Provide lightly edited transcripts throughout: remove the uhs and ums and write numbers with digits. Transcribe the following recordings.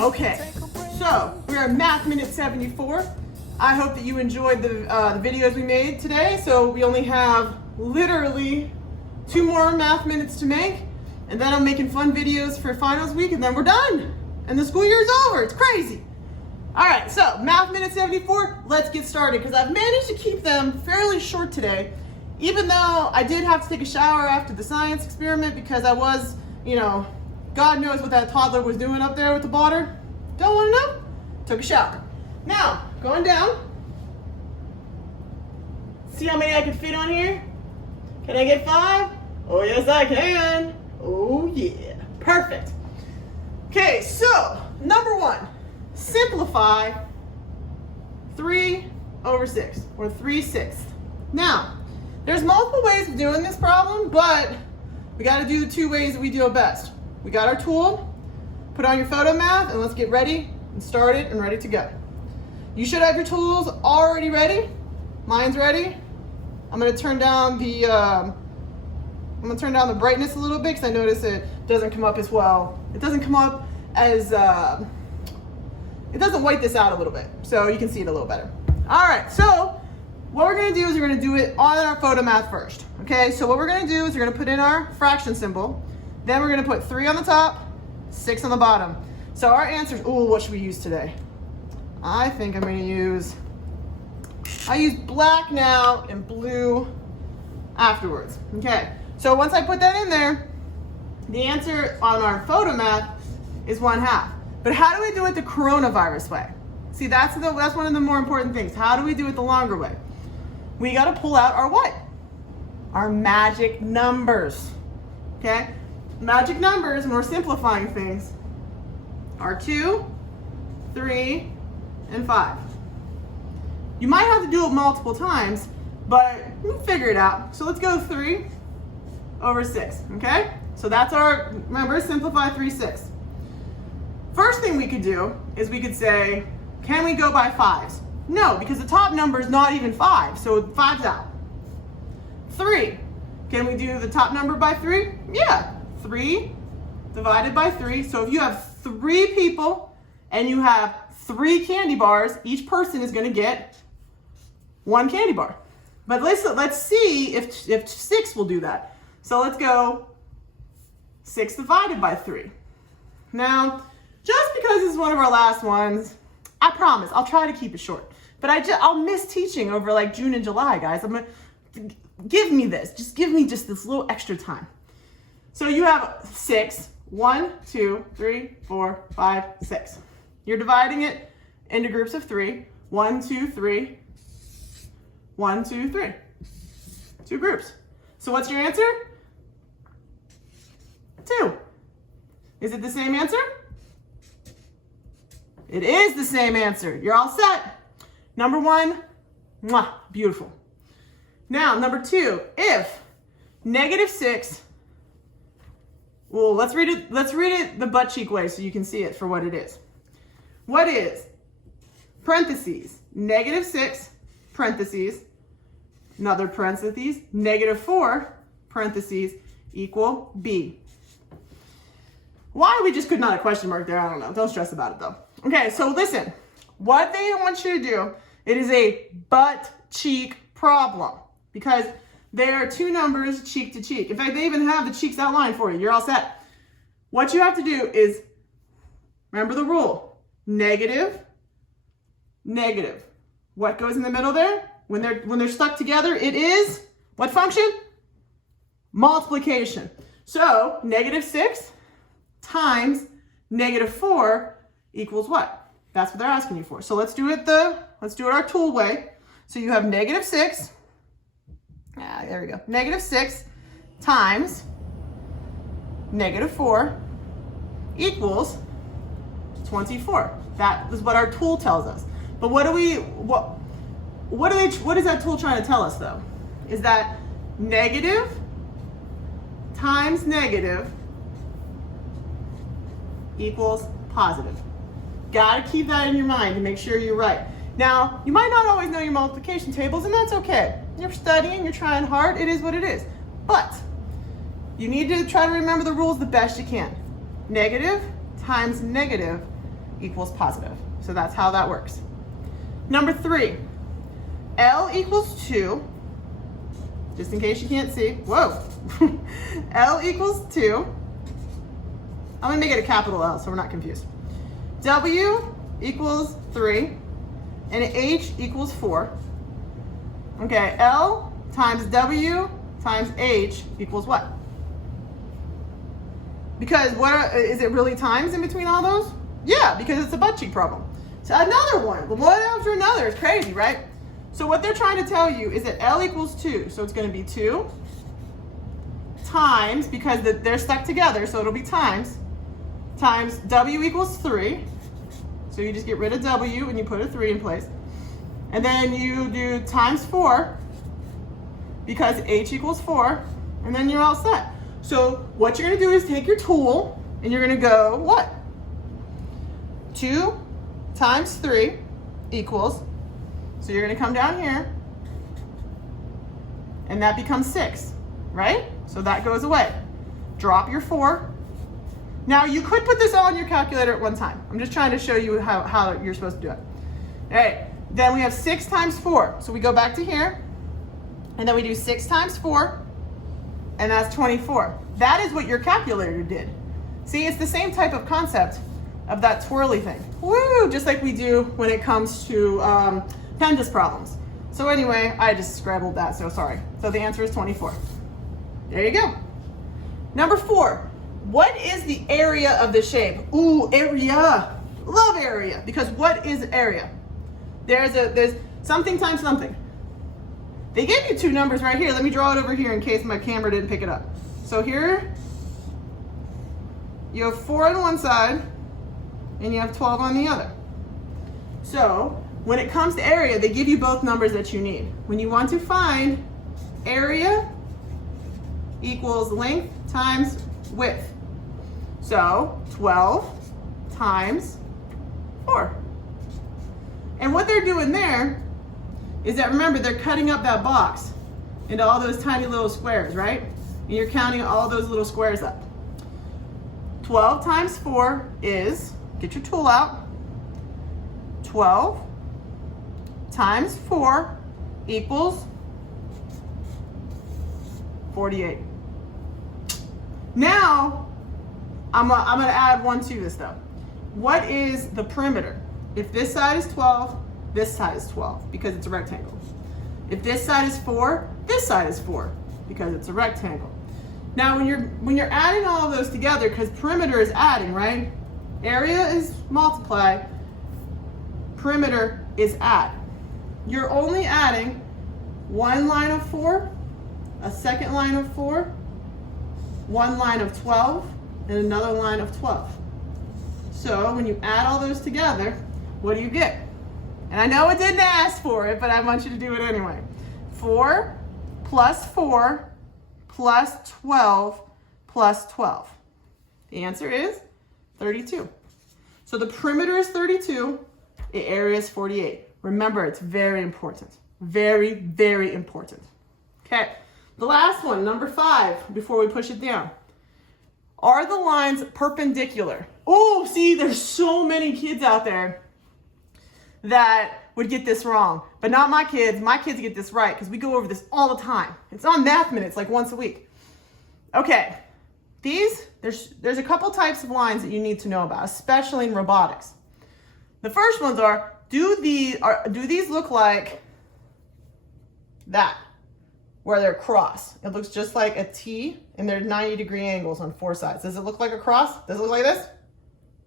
Okay, so we're at Math Minute 74. I hope that you enjoyed the videos we made today. So we only have literally 2 more Math Minutes to make, and then I'm making fun videos for finals week, and then we're done. And the school year is over. It's crazy. All right, so Math Minute 74, let's get started, because I've managed to keep them fairly short today, even though I did have to take a shower after the science experiment because I was, God knows what that toddler was doing up there with the water. Don't want to know? Took a shower. Now, going down. See how many I can fit on here? Can I get 5? Oh, yes, I can. Oh, yeah. Perfect. Okay, so, number 1. Simplify 3/6, or 3/6. Now, there's multiple ways of doing this problem, but we got to do the 2 ways that we do it best. We got our tool, put on your photo math, and let's get ready and started and ready to go. You should have your tools already ready. Mine's ready. I'm going to turn down the brightness a little bit because I notice it doesn't come up as well. It doesn't come up as it doesn't white this out a little bit, so you can see it a little better. All right, so what we're going to do is we're going to do it on our photo math first. Okay, so what we're going to do is we're going to put in our fraction symbol. Then we're going to put 3 on the top, 6 on the bottom. So our answers, what should we use today? I think I'm going to use, I use black now and blue afterwards. Okay, so once I put that in there, the answer on our photo math is 1/2. But how do we do it the coronavirus way? See, that's one of the more important things. How do we do it the longer way? We got to pull out our what? Our magic numbers. Okay? Magic numbers, when we're simplifying things, are 2, 3, and 5. You might have to do it multiple times, but we'll figure it out. So let's go 3/6, okay? So that's our, remember, simplify 3/6. First thing we could do is we could say, can we go by 5s? No, because the top number is not even 5, so 5's out. 3, can we do the top number by 3? Yeah, 3 divided by 3. So if you have 3 people and you have 3 candy bars, each person is going to get 1 candy bar. But let's see if 6 will do that. So let's go 6 divided by 3. Now, just because this is one of our last ones, I promise I'll try to keep it short. But I'll miss teaching over like June and July, guys. Give me this. Just give me just this little extra time. So you have 6. 1, 2, 3, 4, 5, 6. You're dividing it into groups of 3. 1, 2, 3. 1, 2, 3. 2 groups. So what's your answer? 2. Is it the same answer? It is the same answer. You're all set. Number 1, mwah, beautiful. Now, number 2, if -6, well, let's read it the butt cheek way so you can see it for what it is. What is parentheses, -6, parentheses, another parentheses, -4, parentheses, equal B? Why we just could not a question mark there, I don't know. Don't stress about it though. Okay, so listen. What they want you to do, it is a butt cheek problem because there are 2 numbers cheek to cheek. In fact, they even have the cheeks outlined for you. You're all set. What you have to do is, remember the rule, negative, negative. What goes in the middle there? When they're stuck together, it is, what function? Multiplication. So, -6 times -4 equals what? That's what they're asking you for. So let's do it our tool way. So you have -6. There we go. -6 times -4 equals 24. That is what our tool tells us. But what is that tool trying to tell us though? Is that negative times negative equals positive. Gotta keep that in your mind to make sure you're right. Now, you might not always know your multiplication tables, and that's okay. You're studying, you're trying hard, it is what it is. But you need to try to remember the rules the best you can. Negative times negative equals positive. So that's how that works. Number 3, L equals 2, just in case you can't see, whoa. L equals 2. I'm gonna make it a capital L so we're not confused. W equals 3, and H equals 4. Okay, L times W times H equals what? Because is it really times in between all those? Yeah, because it's a butt cheek problem. So another one, one after another, it's crazy, right? So what they're trying to tell you is that L equals 2, so it's gonna be 2 times, because they're stuck together, so it'll be times W equals 3. So you just get rid of W and you put a 3 in place. And then you do times 4, because H equals 4, and then you're all set. So what you're gonna do is take your tool and you're gonna go, what? 2 times 3 equals, so you're gonna come down here, and that becomes 6, right? So that goes away. Drop your 4. Now you could put this all on your calculator at one time. I'm just trying to show you how you're supposed to do it. All right, then we have 6 times 4. So we go back to here, and then we do 6 times 4, and that's 24. That is what your calculator did. See, it's the same type of concept of that twirly thing. Woo, just like we do when it comes to PEMDAS problems. So anyway, I just scrabbled that, so sorry. So the answer is 24. There you go. Number 4, what is the area of the shape? Ooh, area. Love area, because what is area? There's something times something. They gave you 2 numbers right here. Let me draw it over here in case my camera didn't pick it up. So here, you have 4 on one side, and you have 12 on the other. So when it comes to area, they give you both numbers that you need. When you want to find area equals length times width. So 12 times 4. And what they're doing there is that, remember, they're cutting up that box into all those tiny little squares, right? And you're counting all those little squares up. 12 times 4 is, get your tool out, 12 times 4 equals 48. Now, I'm gonna add 1 to this though. What is the perimeter? If this side is 12, this side is 12 because it's a rectangle. If this side is 4, this side is 4 because it's a rectangle. Now when you're adding all of those together, because perimeter is adding, right? Area is multiply, perimeter is add. You're only adding 1 line of 4, a second line of 4, 1 line of 12, and another line of 12. So when you add all those together, what do you get? And I know it didn't ask for it, but I want you to do it anyway. 4 plus 4 plus 12 plus 12. The answer is 32. So the perimeter is 32, the area is 48. Remember, it's very important. Very, very important. Okay, the last one, number 5, before we push it down. Are the lines perpendicular? Oh, see, there's so many kids out there that would get this wrong, but not my kids. My kids get this right because we go over this all the time. It's on Math Minutes like once a week. Okay, there's a couple types of lines that you need to know about, especially in robotics. The first ones are, do these look like that, where they're cross? It looks just like a T, and there's 90-degree angles on 4 sides. Does it look like a cross? Does it look like this?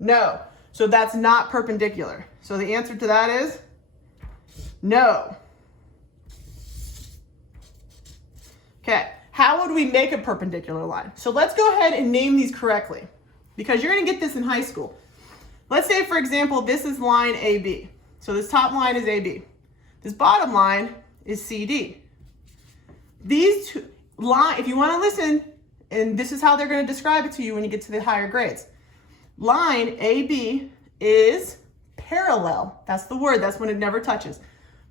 No. So that's not perpendicular. So the answer to that is no. Okay, how would we make a perpendicular line? So let's go ahead and name these correctly, because you're going to get this in high school. Let's say, for example, this is line AB. So this top line is AB. This bottom line is CD. These two lines, if you want to listen, and this is how they're going to describe it to you when you get to the higher grades. Line AB is parallel. That's the word. That's when it never touches.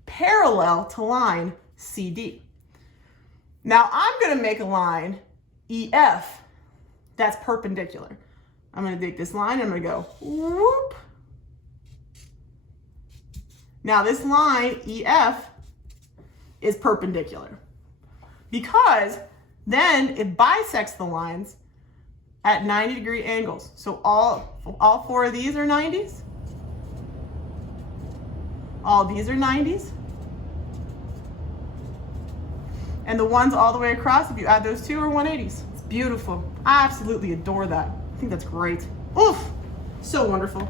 Parallel to line CD. Now I'm going to make a line EF that's perpendicular. I'm going to take this line and I'm going to go whoop, Now this line, EF, is perpendicular because then it bisects the lines at 90-degree angles. So all four of these are 90s. All these are 90s. And the ones all the way across, if you add those two, are 180s. It's beautiful. I absolutely adore that. I think that's great. Oof, so wonderful.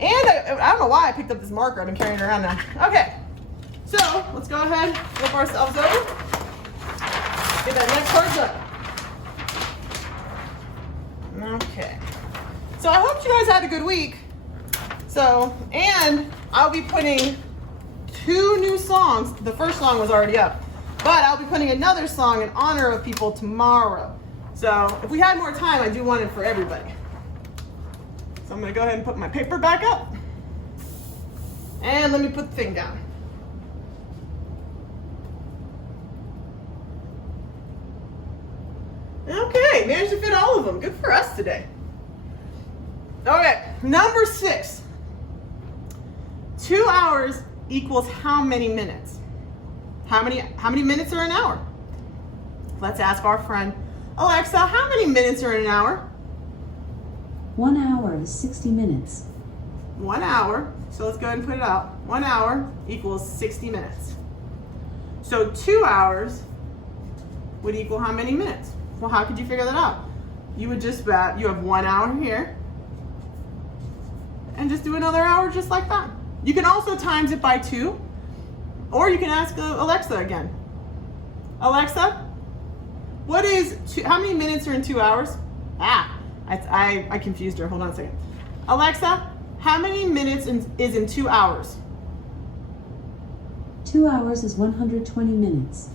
And I don't know why I picked up this marker. I've been carrying it around now. Okay, so let's go ahead, flip ourselves over. Get that next part done. Okay, so I hope you guys had a good week. So, and I'll be putting 2 new songs. The first song was already up, but I'll be putting another song in honor of people tomorrow. So if we had more time, I do want it for everybody. So I'm gonna go ahead and put my paper back up. And let me put the thing down. Okay, managed to fit all of them. Good for us today. Okay, number 6. 2 hours equals how many minutes? How many minutes are an hour? Let's ask our friend Alexa, how many minutes are in an hour? 1 hour is 60 minutes. 1 hour, so let's go ahead and put it out. 1 hour equals 60 minutes. So 2 hours would equal how many minutes? Well, how could you figure that out? You would just bet you have 1 hour here and just do another hour just like that. You can also times it by 2, or you can ask Alexa again. Alexa, how many minutes are in 2 hours? I confused her. Hold on a second. Alexa, how many minutes is in 2 hours? 2 hours is 120 minutes.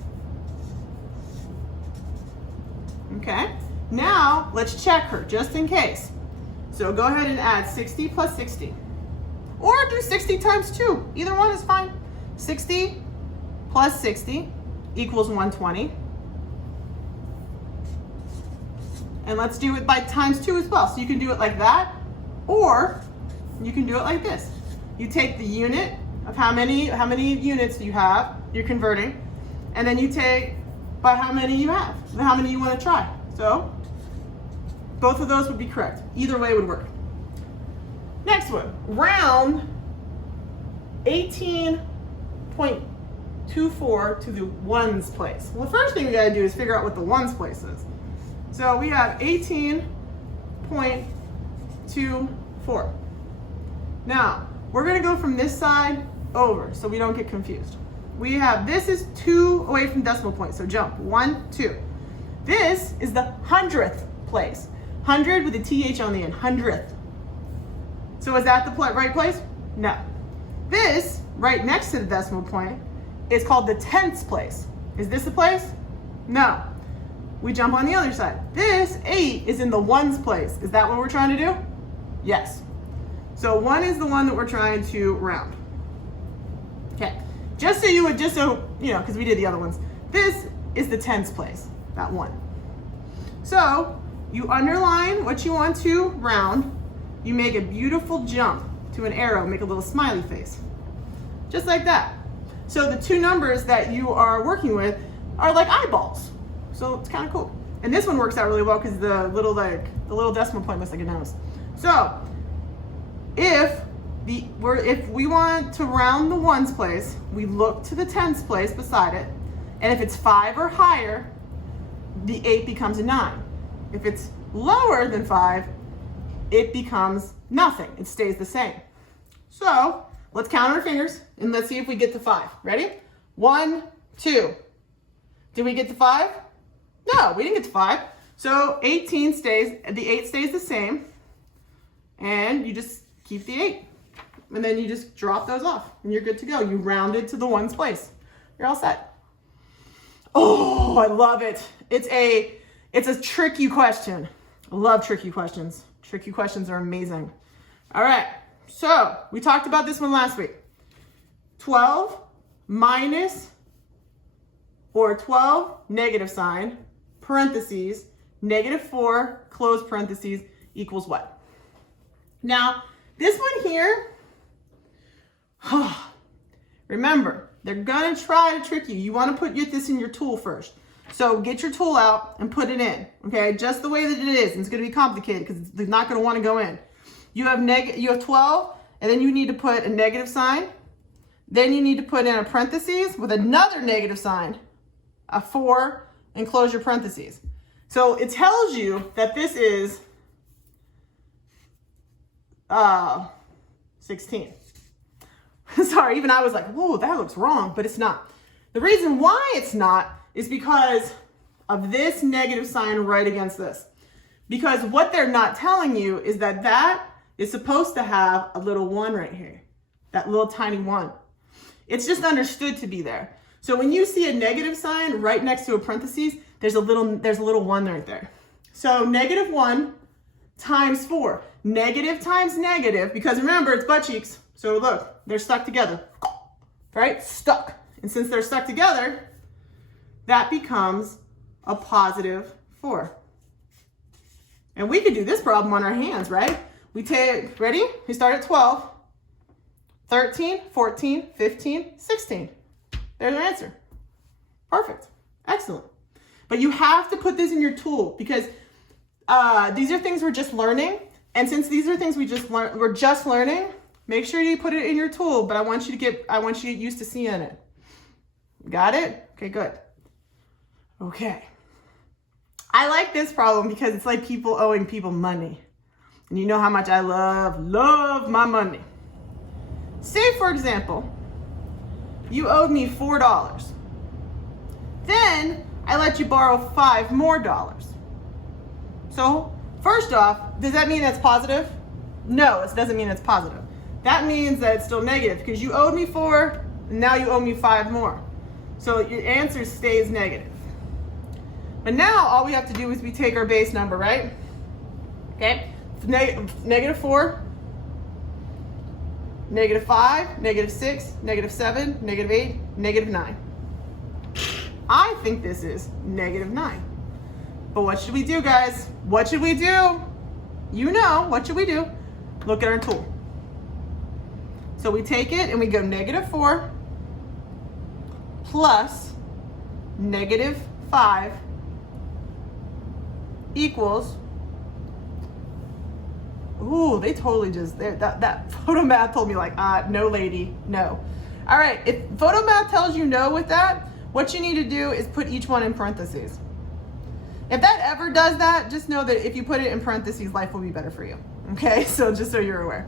Okay. Now, let's check her, just in case. So go ahead and add 60 plus 60. Or do 60 times 2. Either one is fine. 60 plus 60 equals 120. And let's do it by times 2 as well. So you can do it like that, or you can do it like this. You take the unit of how many units you have, you're converting, and then you take by how many you have, how many you want to try. So both of those would be correct. Either way would work. Next one, round 18.24 to the ones place. Well, the first thing we gotta do is figure out what the ones place is. So we have 18.24. Now, we're gonna go from this side over so we don't get confused. We have, this is 2 away from decimal point, so jump, 1, 2. This is the 100th place. 100 with a TH on the end, 100th. So is that the right place? No. This, right next to the decimal point, is called the 10th place. Is this the place? No. We jump on the other side. This 8 is in the ones place. Is that what we're trying to do? Yes. So 1 is the one that we're trying to round. Okay. Just so you know, because we did the other ones. This is the tens place, that 1. So you underline what you want to round. You make a beautiful jump to an arrow, make a little smiley face. Just like that. So the 2 numbers that you are working with are like eyeballs. So it's kind of cool. And this one works out really well because the little decimal point looks like a nose. So if we want to round the ones place, we look to the tens place beside it. And if it's 5 or higher, the 8 becomes a 9. If it's lower than 5, it becomes nothing. It stays the same. So let's count our fingers and let's see if we get to 5. Ready? 1, 2. Did we get to 5? No, we didn't get to 5. So the 8 stays the same. And you just keep the 8. And then you just drop those off and you're good to go. You rounded to the ones place. You're all set. Oh, I love it. It's a tricky question. I love tricky questions. Tricky questions are amazing. All right, so we talked about this one last week. 12 minus or 12 negative sign, parentheses, -4, close parentheses, equals what? Now, this one here, Remember, they're gonna try to trick you. You wanna get this in your tool first. So get your tool out and put it in, okay? Just the way that it is. And it's gonna be complicated because they're not gonna wanna go in. You have 12, and then you need to put a negative sign. Then you need to put in a parentheses with another negative sign, a 4, and close your parentheses. So it tells you that this is 16. Sorry, even I was like, whoa, that looks wrong, but it's not. The reason why it's not is because of this negative sign right against this. Because what they're not telling you is that that is supposed to have a little 1 right here, that little tiny 1. It's just understood to be there. So when you see a negative sign right next to a parentheses, there's a little 1 right there. So -1 times 4. Negative times negative, because remember, it's butt cheeks. So look, they're stuck together, right? Stuck. And since they're stuck together, that becomes a +4. And we could do this problem on our hands, right? We take, ready? We start at 12, 13, 14, 15, 16. There's our answer. Perfect. Excellent. But you have to put this in your tool because these are things we're just learning. And since these are things we're just learning, make sure you put it in your tool, but I want you to get used to seeing it. Got it? Okay, good. Okay. I like this problem because it's like people owing people money. And you know how much I love my money. Say, for example, you owed me $4. Then I let you borrow $5 more. So first off, does that mean that's positive? No, it doesn't mean it's positive. That means that it's still negative because you owed me 4, and now you owe me 5 more. So your answer stays negative. But now all we have to do is we take our base number, right? Okay, -4, -5, -6, -7, -8, -9. I think this is -9. But what should we do, guys? What should we do? You know, what should we do? Look at our tool. So we take it and we go -4 plus -5 equals, ooh, they totally just, that photo math told me like, no lady, no. All right, if photo math tells you no with that, what you need to do is put each one in parentheses. If that ever does that, just know that if you put it in parentheses, life will be better for you. Okay, so just so you're aware.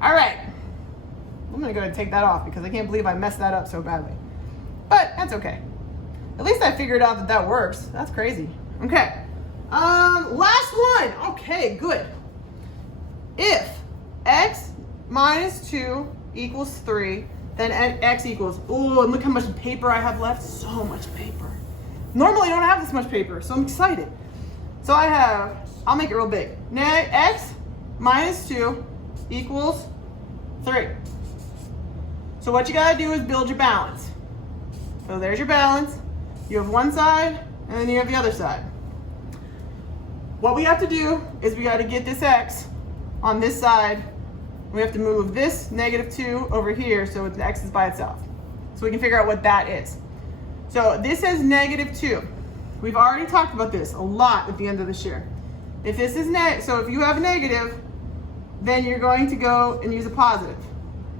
All right, I'm gonna go ahead and take that off because I can't believe I messed that up so badly. But that's okay. At least I figured out that that works. That's crazy. Okay, last one. Okay, good. If x minus 2 equals 3, then x equals, oh, and look how much paper I have left. So much paper. Normally I don't have this much paper, so I'm excited. So I have, I'll make it real big. X minus 2 equals 3. So what you gotta do is build your balance. So there's your balance. You have one side, and then you have the other side. What we have to do is we gotta get this x on this side. We have to move this -2 over here so the x is by itself. So we can figure out what that is. So this has -2. We've already talked about this a lot at the end of this year. If this is so if you have a negative, then you're going to go and use a positive.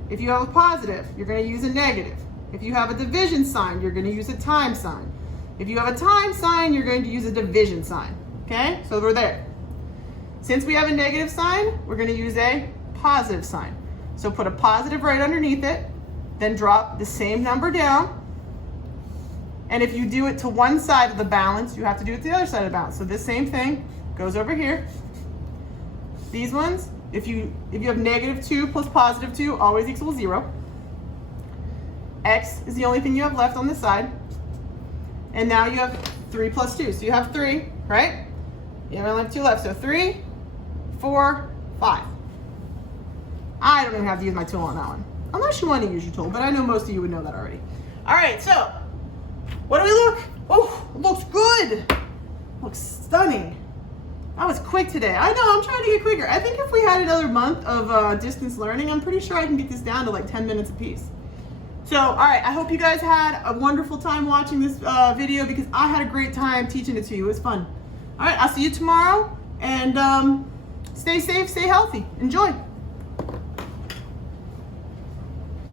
If you have a positive, you're going to use a negative. If you have a division sign, you're going to use a times sign. If you have a times sign, you're going to use a division sign. Okay, so we're there. Since we have a negative sign, we're going to use a positive sign. So put a positive right underneath it, then drop the same number down. And if you do it to one side of the balance, you have to do it to the other side of the balance. So this same thing goes over here. These ones, if you have -2 plus +2, always equals 0. X is the only thing you have left on this side. And now you have 3 plus 2. So you have 3, right? You only have 2 left. So 3, 4, 5. I don't even have to use my tool on that one. Unless you want to use your tool, but I know most of you would know that already. All right, so what do we look? Oh, it looks good. It looks stunning. That was quick today. I know, I'm trying to get quicker. I think if we had another month of distance learning, I'm pretty sure I can get this down to like 10 minutes apiece. So, all right, I hope you guys had a wonderful time watching this video because I had a great time teaching it to you. It was fun. All right, I'll see you tomorrow, and stay safe, stay healthy. Enjoy.